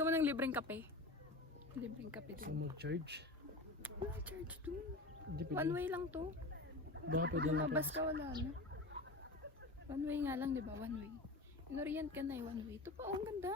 Gusto mo ng libreng kape? Libreng kape Gusto din. mo charge? Charge to. Hindi pwede. One way lang to. Baka pwede na Lumabas ka, wala na. One way nga lang, di ba? One way. Inorient ka na one way. Ito pa, oh, ang ganda.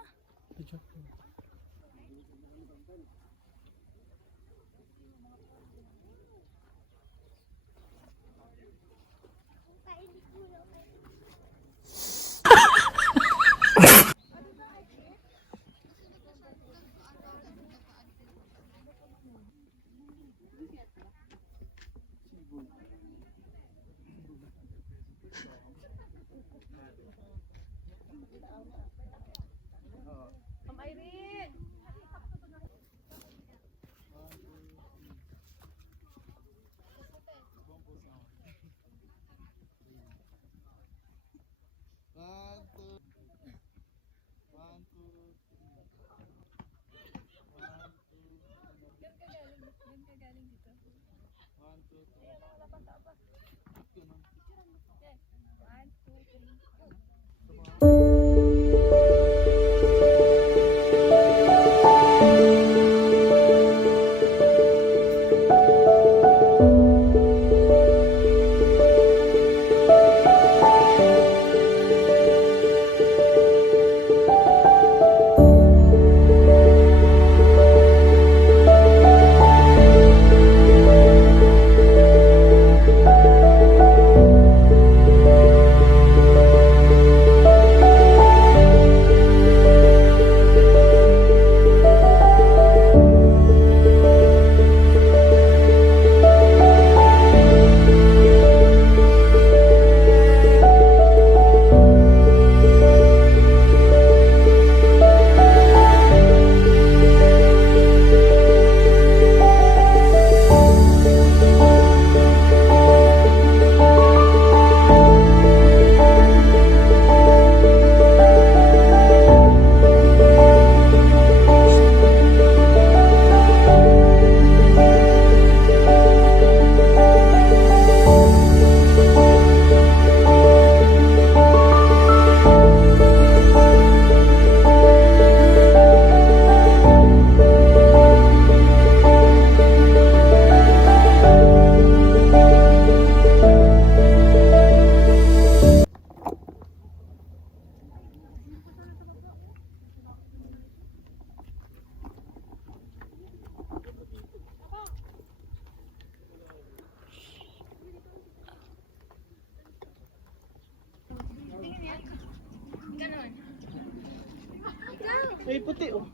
Ay, puti oh.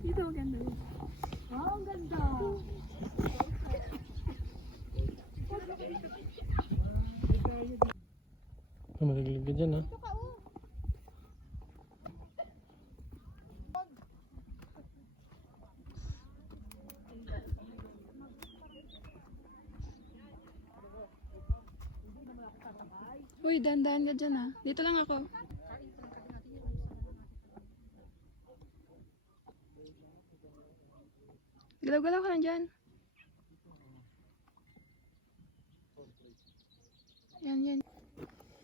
Dito, ang ganda. Wow, ang ganda. Malaglag ka dyan ha. Uy, dahan-dahan ka dyan, ha. Dito lang ako. Galaw-galaw ka lang dyan. Yan.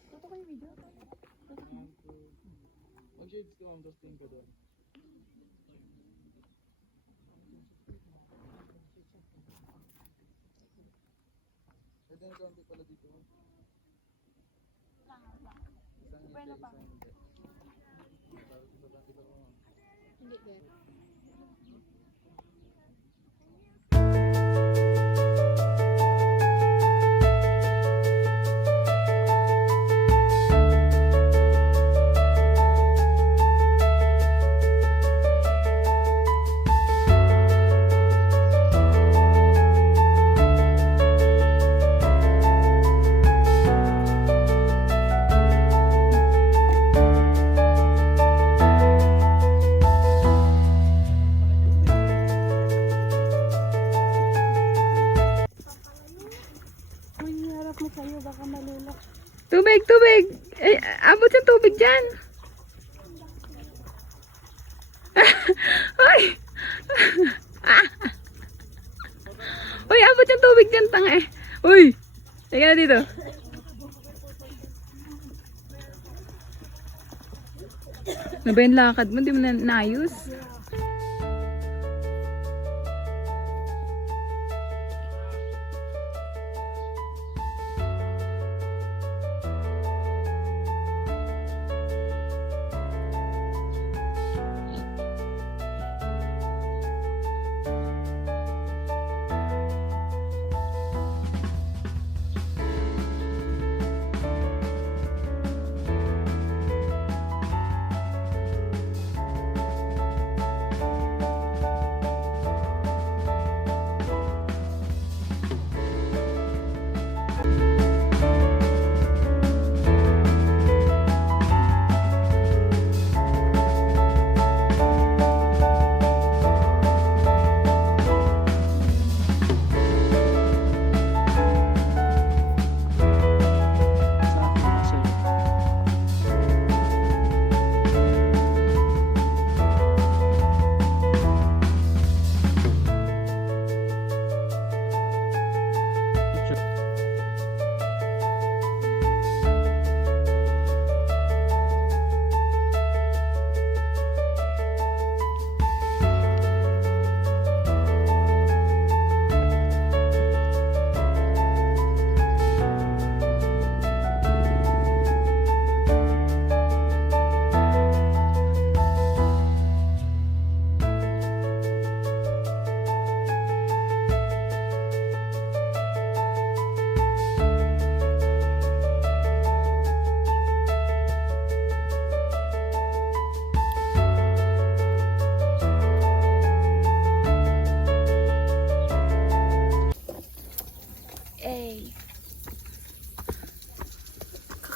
Toto ko yung video. Mag-shades ka, ang dusting ka doon. Pwede yung konti pala dito. Isang Super na pa. hindi. Hindi din. Uy, harap mo sa'yo, baka malulok. Tubig, tubig! Ay, abot yung tubig dyan! Ay! Uy, abot yung tubig dyan, tanga eh! Uy! Teka na dito. Ano ba yung lakad mo? Di mo na naayos?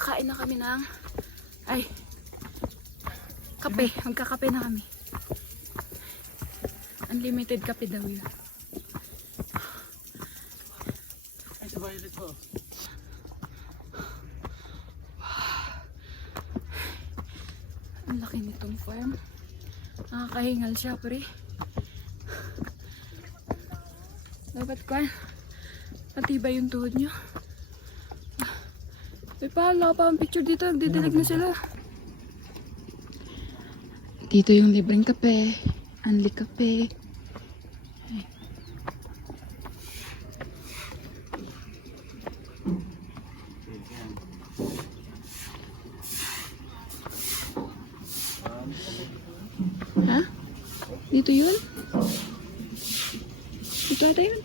Kakain na kami ng kape. Magkakape na kami. Unlimited kape daw yun. Ay, sa violet po. Ang laki nitong farm. Nakakahingal siya, pre. Dapat ko, patibay yung tuhod nyo. May pala pa ang picture dito. Nagdidilig na sila. Dito yung libreng kape. Unli kape. Ha? Dito yun? Dito ata yun?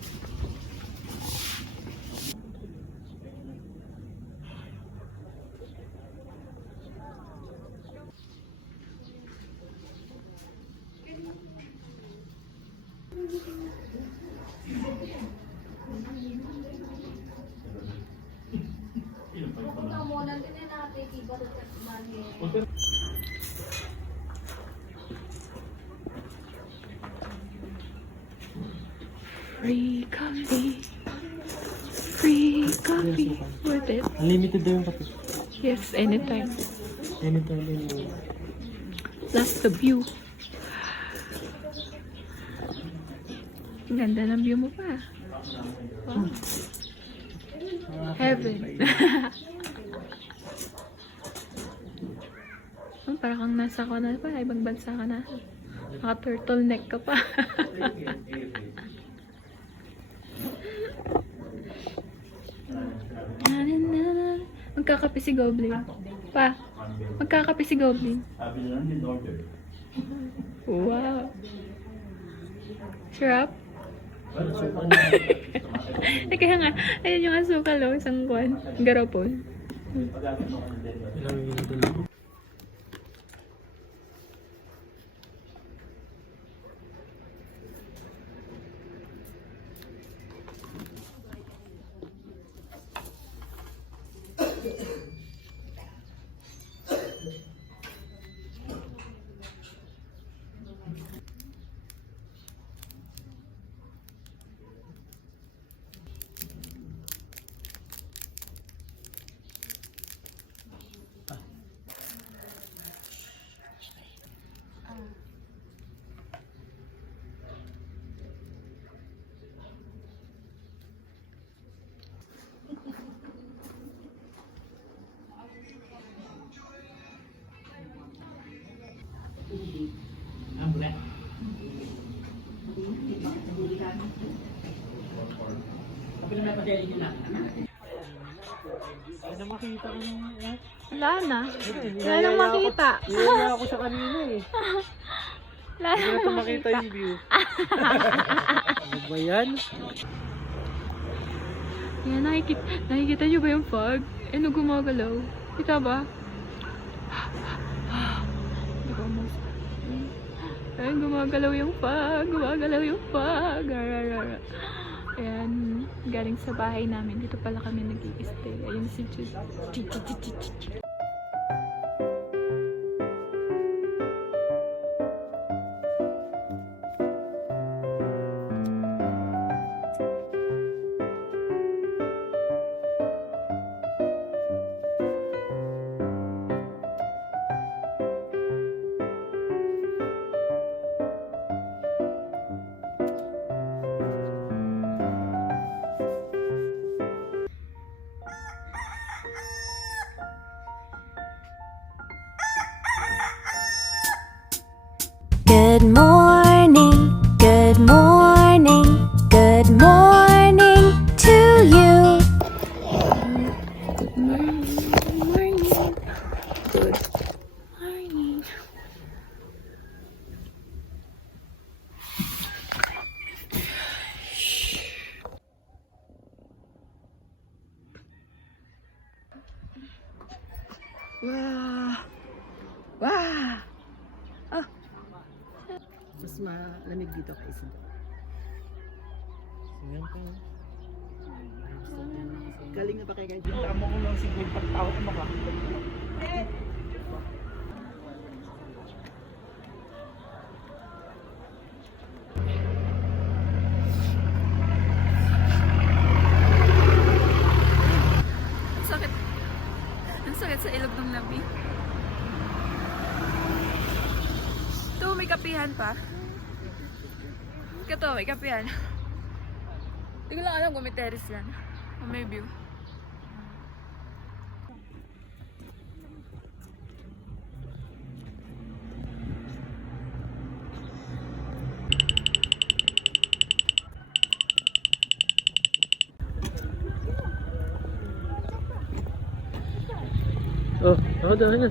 Free coffee. Free coffee. Worth it. Unlimited daw yung kape. Yes, anytime. Anytime din. Plus the view. Ang ganda ng view mo pa. Wow. Heaven. Oh, para kang nasa ka na pa. Ibang bansa ka na. Naka-turtleneck ka pa. magkakape si Goblin. Pa, magkakape si Goblin. Sabi na lang din order. Wow. Sarap? Kaya nga, ayun yung asukal oh, isang kwan. Garapon. Ilang yun din ako. Ano makita ko nung Wala na. Wala nang makita. Niyaya ako siya kanina eh. Wala Hindi nang na ito makita yung view. Ano ba yan? Yan, nakikita nyo ba yung fog? Ano gumagalaw? Kita ba? Hindi ko mas... Ayan, gumagalaw yung fog. Gumagalaw yung fog. Ararara. Ayan, galing sa bahay namin. Dito pala kami nag-i-stay. Ayun si Jude. Good morning, good morning, good morning to you. Good morning. Good morning. Wow! Wow! Ah! Mas malamig dito kaysa doon. Ayan ka. Galing na pa kay guys. Tama ko lang siguro pagtawag mo ka. Ang sakit. Ang sakit sa ilog ng labi. Ito, may kapihan pa. Ito, may kapihan. Hindi ko lang alam kung may terrace yan. O may view. Oh, dahan na.